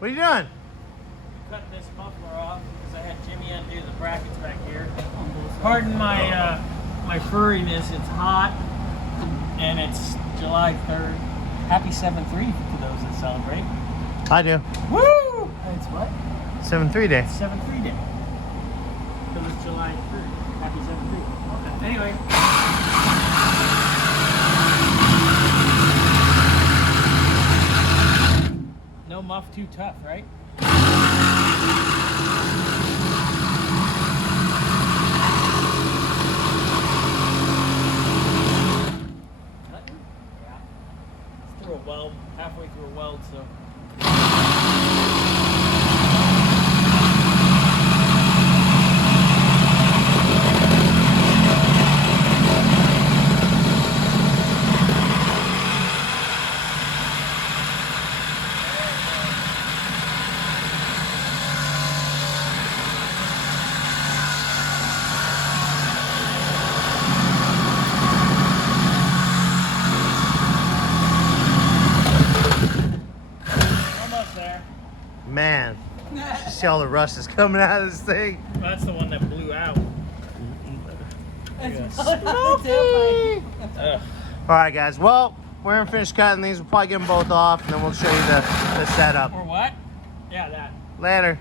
What are you doing? Cut this muffler off because I had Jimmy undo the brackets back here. Pardon my my furriness. It's hot and it's July 3rd. Happy 7-3 to those that celebrate. I do. Woo! It's what? 7-3 day. 7-3 day. Because it's July 3rd. Happy 7-3. Okay. Anyway. No muff too tough, right? Through a weld, halfway through a weld, so. Man, you see all the rust is coming out of this thing. That's the one that blew out. Alright guys, well, we're gonna finish cutting these. We'll probably get them both off and then we'll show you the setup. Or what? Yeah, that. Later.